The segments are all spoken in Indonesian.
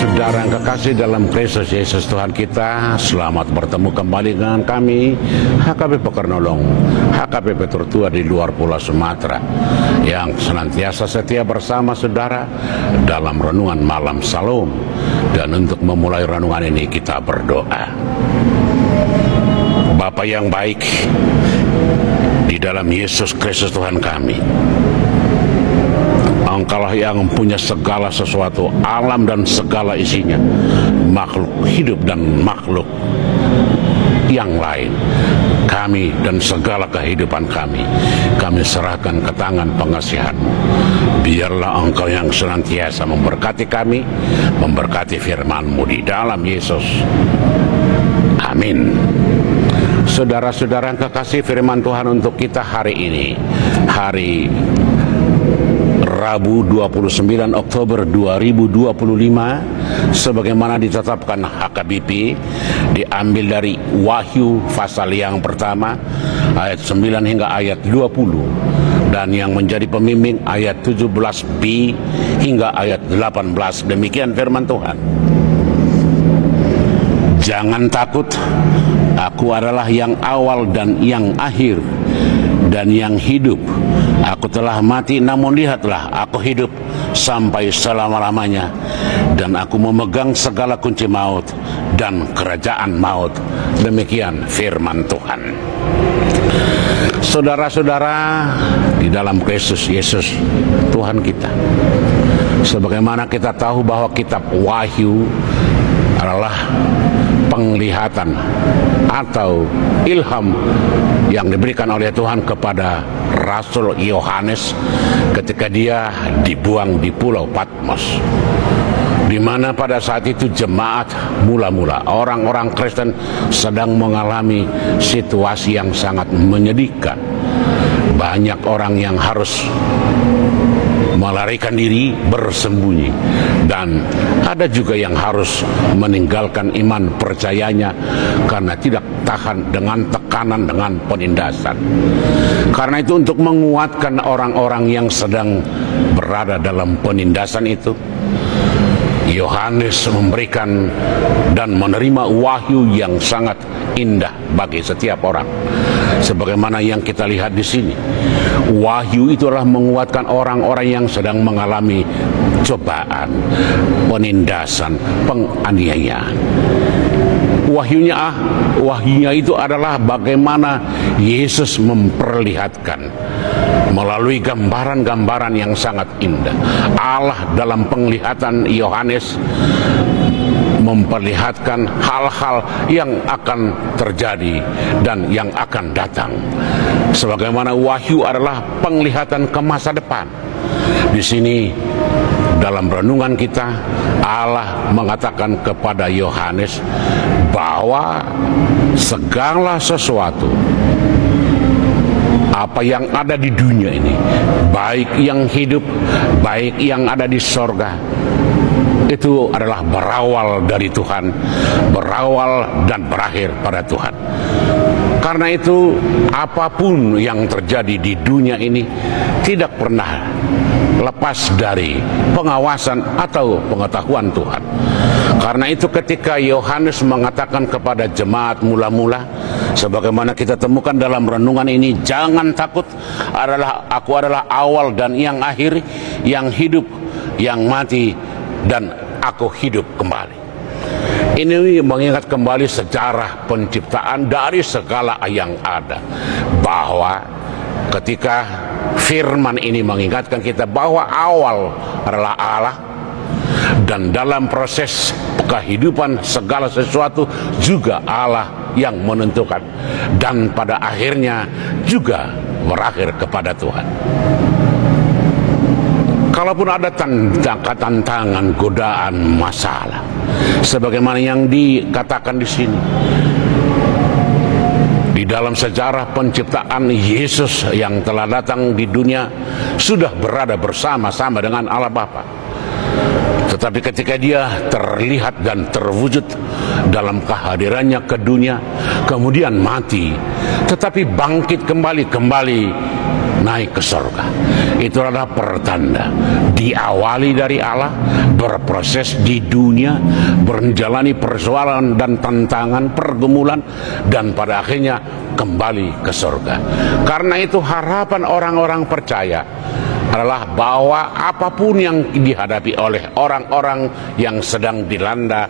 Saudara yang kekasih dalam Kristus Yesus Tuhan kita, selamat bertemu kembali dengan kami HKBP Pekernolong, HKBP tertua di luar Pulau Sumatera, yang senantiasa setia bersama saudara dalam renungan malam Salam. Dan untuk memulai renungan ini kita berdoa. Bapa yang baik, di dalam Yesus Kristus Tuhan kami, Engkaulah yang punya segala sesuatu, alam dan segala isinya, makhluk hidup dan makhluk yang lain. Kami dan segala kehidupan kami serahkan ke tangan pengasihan-Mu. Biarlah Engkau yang senantiasa memberkati kami, memberkati firman-Mu di dalam Yesus. Amin. Saudara-saudara yang kekasih, firman Tuhan untuk kita hari ini, hari Rabu 29 Oktober 2025, sebagaimana ditetapkan HKBP, diambil dari Wahyu pasal yang pertama ayat 9 hingga ayat 20, dan yang menjadi pembimbing ayat 17b hingga ayat 18. Demikian firman Tuhan. Jangan takut, aku adalah yang awal dan yang akhir dan yang hidup. Aku telah mati, namun lihatlah, aku hidup sampai selama-lamanya, dan aku memegang segala kunci maut dan kerajaan maut. Demikian firman Tuhan. Saudara-saudara di dalam Kristus Yesus Tuhan kita, sebagaimana kita tahu bahwa kitab Wahyu adalah penglihatan atau ilham yang diberikan oleh Tuhan kepada Rasul Yohanes ketika dia dibuang di Pulau Patmos, di mana pada saat itu jemaat mula-mula, orang-orang Kristen sedang mengalami situasi yang sangat menyedihkan. Banyak orang yang harus melarikan diri, bersembunyi, dan ada juga yang harus meninggalkan iman percayanya karena tidak tahan dengan tekanan, dengan penindasan. Karena itu, untuk menguatkan orang-orang yang sedang berada dalam penindasan itu, Yohanes memberikan dan menerima wahyu yang sangat indah bagi setiap orang. Sebagaimana yang kita lihat di sini, wahyu itu adalah menguatkan orang-orang yang sedang mengalami cobaan, penindasan, penganiayaan. Wahyunya itu adalah bagaimana Yesus memperlihatkan melalui gambaran-gambaran yang sangat indah. Allah dalam penglihatan Yohanes memperlihatkan hal-hal yang akan terjadi dan yang akan datang. Sebagaimana wahyu adalah penglihatan ke masa depan. Di sini dalam renungan kita, Allah mengatakan kepada Yohanes bahwa segala sesuatu apa yang ada di dunia ini, baik yang hidup, baik yang ada di sorga, itu adalah berawal dari Tuhan, berawal dan berakhir pada Tuhan. Karena itu, apapun yang terjadi di dunia ini tidak pernah lepas dari pengawasan atau pengetahuan Tuhan. Karena itu, ketika Yohanes mengatakan kepada jemaat mula-mula, sebagaimana kita temukan dalam renungan ini, jangan takut, aku adalah awal dan yang akhir, yang hidup, yang mati, dan aku hidup kembali. Ini mengingat kembali sejarah penciptaan dari segala yang ada, bahwa ketika firman ini mengingatkan kita bahwa awal adalah Allah, dan dalam proses kehidupan segala sesuatu juga Allah yang menentukan, dan pada akhirnya juga berakhir kepada Tuhan. Kalaupun ada tantangan, godaan, masalah, sebagaimana yang dikatakan di sini, di dalam sejarah penciptaan, Yesus yang telah datang di dunia sudah berada bersama-sama dengan Allah Bapa. Tetapi ketika dia terlihat dan terwujud dalam kehadirannya ke dunia, kemudian mati, tetapi bangkit kembali naik ke surga. Itu adalah pertanda diawali dari Allah, berproses di dunia, menjalani persoalan dan tantangan, pergumulan, dan pada akhirnya kembali ke surga. Karena itu harapan orang-orang percaya adalah bahwa apapun yang dihadapi oleh orang-orang yang sedang dilanda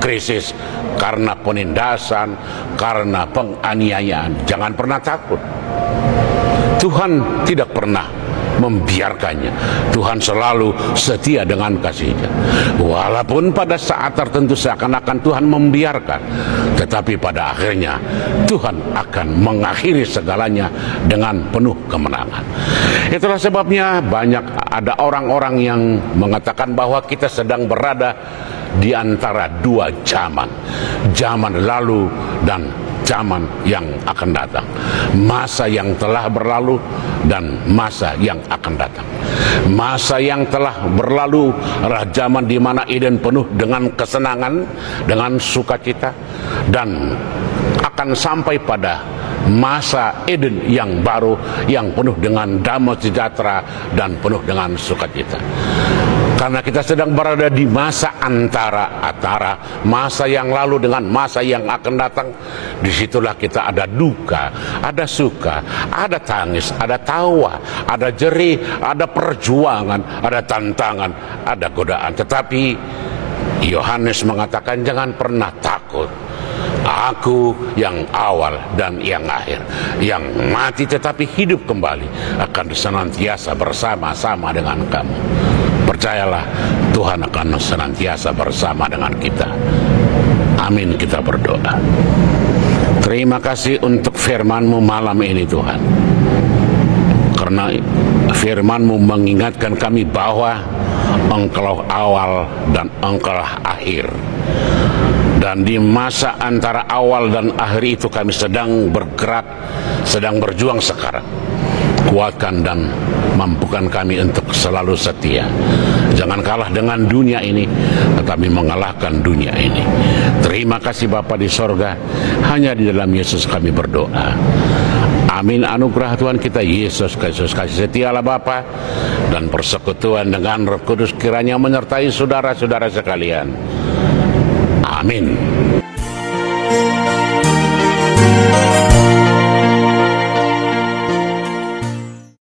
krisis karena penindasan, karena penganiayaan, jangan pernah takut. Tuhan tidak pernah membiarkannya. Tuhan selalu setia dengan kasih-Nya. Walaupun pada saat tertentu seakan-akan Tuhan membiarkan, tetapi pada akhirnya Tuhan akan mengakhiri segalanya dengan penuh kemenangan. Itulah sebabnya ada orang-orang yang mengatakan bahwa kita sedang berada di antara dua zaman, zaman lalu dan zaman yang akan datang, masa yang telah berlalu dan masa yang akan datang. Masa yang telah berlalu adalah zaman di mana Eden penuh dengan kesenangan, dengan sukacita, dan akan sampai pada masa Eden yang baru, yang penuh dengan damai sejahtera dan penuh dengan sukacita. Karena kita sedang berada di masa antara masa yang lalu dengan masa yang akan datang. Disitulah kita ada duka, ada suka, ada tangis, ada tawa, ada jerih, ada perjuangan, ada tantangan, ada godaan. Tetapi Yohanes mengatakan jangan pernah takut. Aku yang awal dan yang akhir, yang mati tetapi hidup kembali, akan senantiasa bersama-sama dengan kamu. Percayalah, Tuhan akan senantiasa bersama dengan kita. Amin, kita berdoa. Terima kasih untuk firman-Mu malam ini Tuhan. Karena firman-Mu mengingatkan kami bahwa Engkaulah awal dan Engkaulah akhir. Dan di masa antara awal dan akhir itu kami sedang bergerak, sedang berjuang sekarang. Kuatkan dan mampukan kami untuk selalu setia. Jangan kalah dengan dunia ini, tetapi mengalahkan dunia ini. Terima kasih Bapa di sorga. Hanya di dalam Yesus kami berdoa. Amin. Anugerah Tuhan kita Yesus Kristus, kasih setialah Bapa, dan persekutuan dengan Roh Kudus kiranya menyertai saudara-saudara sekalian. Amin.